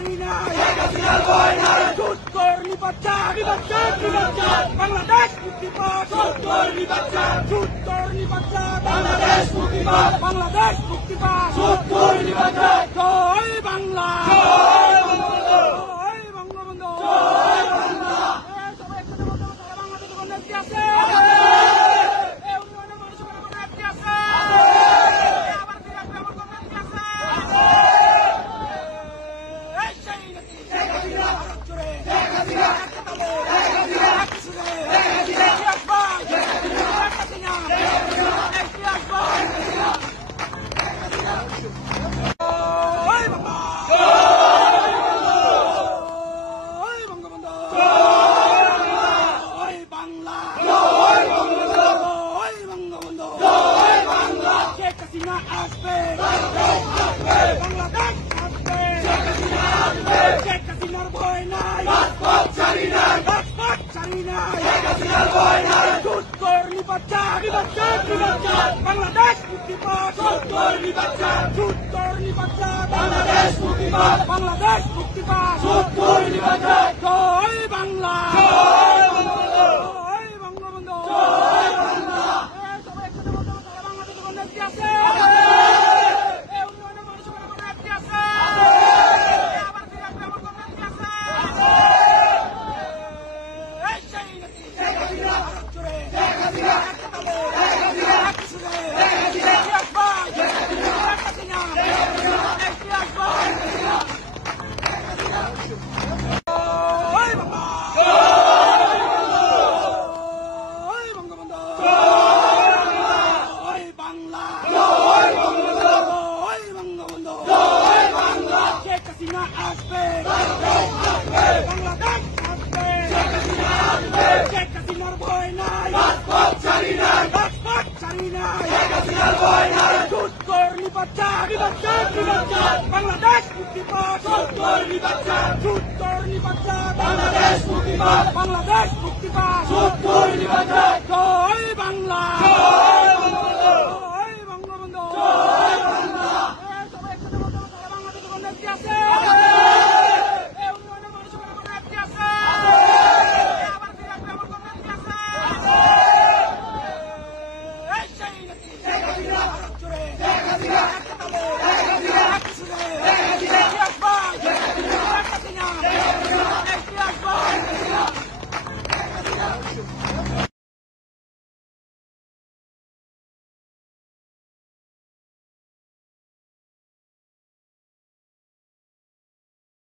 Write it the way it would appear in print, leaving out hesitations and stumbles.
ছাড়ি নাই, সুৎকর্মী বাচ্চা, বাংলাদেশ মুক্তি পাক, সুৎকর্মী বাচ্চা, বাংলাদেশ মুক্তি পাক, সুৎকর্মী বাচ্চা, জয় বাংলা, জয় বঙ্গবন্ধু, জয় বাংলা। সবাই একসাথে বলতে হবে, বাংলাদেশের কোনো নেত্রী আছে? উন্নয়নের মানুষের কোনো নেত্রী আছে? আবার ফিরে আসবে এমন কোনো নেত্রী আছে? সেই নেত্রী শেখ হাসিনা, শেখ হাসিনা, বাংলাদেশ মুক্তি পাক, সুৎকর্মী বাচ্চা, বাংলাদেশ মুক্তি পাক, সুৎকর্মী বাচ্চা, জয় বাংলা, জয় বঙ্গবন্ধু, জয় বাংলা। সবাই একসাথে বলতে হবে, বাংলাদেশের কোনো নেত্রী আছে? উন্নয়নের মানুষের কোনো নেত্রী আছে? আবার ফিরে আসবে এমন কোনো নেত্রী আছে? সেই নেত্রী শেখ হাসিনা, শেখ হাসিনা, সুৎকর্মী বাচ্চা, বাংলাদেশ মুক্তি পাক, সুৎকর্মী বাচ্চা, বাংলাদেশ মুক্তি পাক, সুৎকর্মী বাচ্চা, জয় বাংলা, জয় বঙ্গবন্ধু, জয় বাংলা। সবাই একসাথে বলতে হবে, বাংলাদেশের কোনো নেত্রী আছে? উন্নয়নের মানুষের কোনো নেত্রী আছে? আবার ফিরে আসবে এমন কোনো নেত্রী আছে? সেই নেত্রী শেখ হাসিনা, শেখ হাসিনা,